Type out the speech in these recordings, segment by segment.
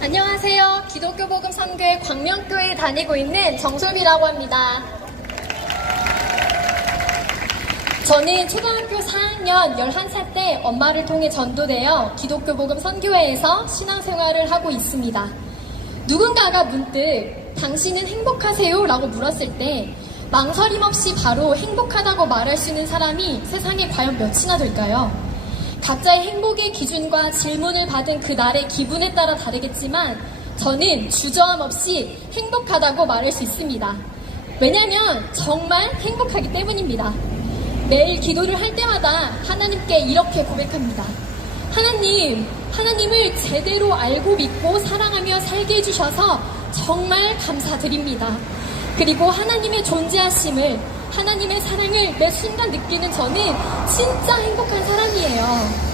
안녕하세요. 기독교 복음 선교회 광명교회에 다니고 있는 정솔비라고 합니다. 저는 초등학교 4학년 11살 때 엄마를 통해 전도되어 기독교 복음 선교회에서 신앙생활을 하고 있습니다. 누군가가 문득 당신은 행복하세요? 라고 물었을 때 망설임 없이 바로 행복하다고 말할 수 있는 사람이 세상에 과연 몇이나 될까요? 각자의 행복의 기준과 질문을 받은 그날의 기분에 따라 다르겠지만 저는 주저함 없이 행복하다고 말할 수 있습니다. 왜냐하면 정말 행복하기 때문입니다. 매일 기도를 할 때마다 하나님께 이렇게 고백합니다. 하나님을 제대로 알고 믿고 사랑하며 살게 해주셔서 정말 감사드립니다. 그리고 하나님의 존재하심을, 하나님의 사랑을 매 순간 느끼는 저는 진짜 행복한 사람이에요.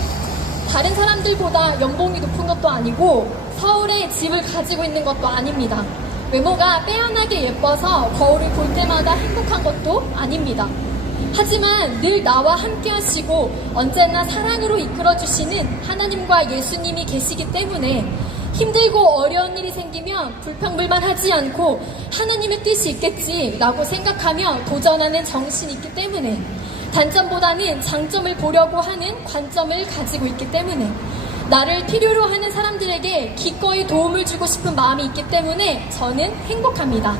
다른 사람들보다 연봉이 높은 것도 아니고 서울에 집을 가지고 있는 것도 아닙니다. 외모가 빼어나게 예뻐서 거울을 볼 때마다 행복한 것도 아닙니다. 하지만 늘 나와 함께 하시고 언제나 사랑으로 이끌어주시는 하나님과 예수님이 계시기 때문에 힘들고 어려운 일이 생기면 불평불만하지 않고 하나님의 뜻이 있겠지라고 생각하며 도전하는 정신이 있기 때문에, 단점보다는 장점을 보려고 하는 관점을 가지고 있기 때문에, 나를 필요로 하는 사람들에게 기꺼이 도움을 주고 싶은 마음이 있기 때문에 저는 행복합니다.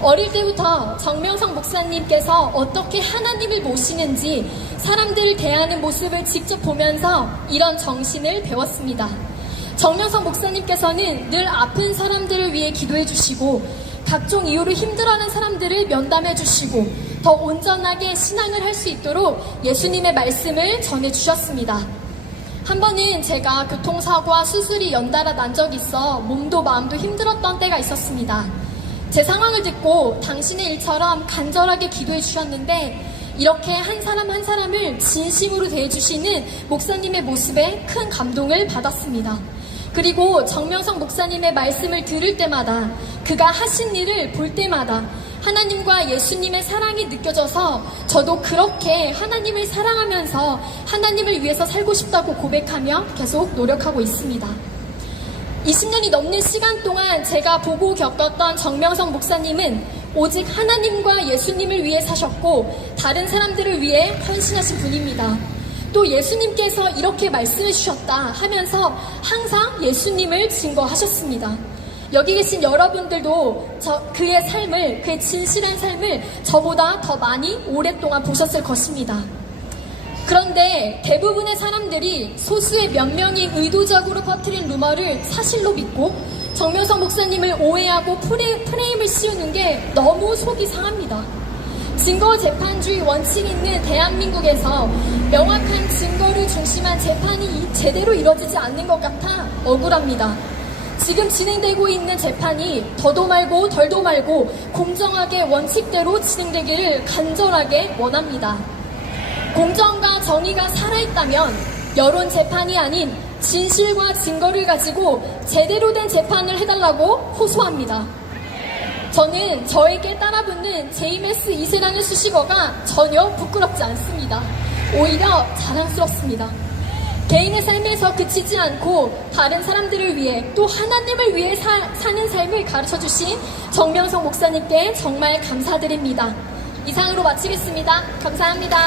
어릴 때부터 정명성 목사님께서 어떻게 하나님을 모시는지 사람들을 대하는 모습을 직접 보면서 이런 정신을 배웠습니다. 정명성 목사님께서는 늘 아픈 사람들을 위해 기도해 주시고 각종 이유로 힘들어하는 사람들을 면담해 주시고 더 온전하게 신앙을 할 수 있도록 예수님의 말씀을 전해 주셨습니다. 한 번은 제가 교통사고와 수술이 연달아 난 적이 있어 몸도 마음도 힘들었던 때가 있었습니다. 제 상황을 듣고 당신의 일처럼 간절하게 기도해 주셨는데 이렇게 한 사람 한 사람을 진심으로 대해주시는 목사님의 모습에 큰 감동을 받았습니다. 그리고 정명성 목사님의 말씀을 들을 때마다, 그가 하신 일을 볼 때마다 하나님과 예수님의 사랑이 느껴져서 저도 그렇게 하나님을 사랑하면서 하나님을 위해서 살고 싶다고 고백하며 계속 노력하고 있습니다. 20년이 넘는 시간 동안 제가 보고 겪었던 정명성 목사님은 오직 하나님과 예수님을 위해 사셨고 다른 사람들을 위해 헌신하신 분입니다. 또 예수님께서 이렇게 말씀해 주셨다 하면서 항상 예수님을 증거하셨습니다. 여기 계신 여러분들도 그의 삶을, 그의 진실한 삶을 저보다 더 많이 오랫동안 보셨을 것입니다. 그런데 대부분의 사람들이 소수의 몇 명이 의도적으로 퍼뜨린 루머를 사실로 믿고 정명성 목사님을 오해하고 프레임을 씌우는 게 너무 속이 상합니다. 증거재판주의 원칙이 있는 대한민국에서 명확한 증거를 중심한 재판이 제대로 이루어지지 않는 것 같아 억울합니다. 지금 진행되고 있는 재판이 더도 말고 덜도 말고 공정하게 원칙대로 진행되기를 간절하게 원합니다. 공정과 정의가 살아있다면 여론 재판이 아닌 진실과 증거를 가지고 제대로 된 재판을 해달라고 호소합니다. 저는 저에게 따라붙는 JMS 2세라는 수식어가 전혀 부끄럽지 않습니다. 오히려 자랑스럽습니다. 개인의 삶에서 그치지 않고 다른 사람들을 위해 또 하나님을 위해 사는 삶을 가르쳐주신 정명성 목사님께 정말 감사드립니다. 이상으로 마치겠습니다. 감사합니다.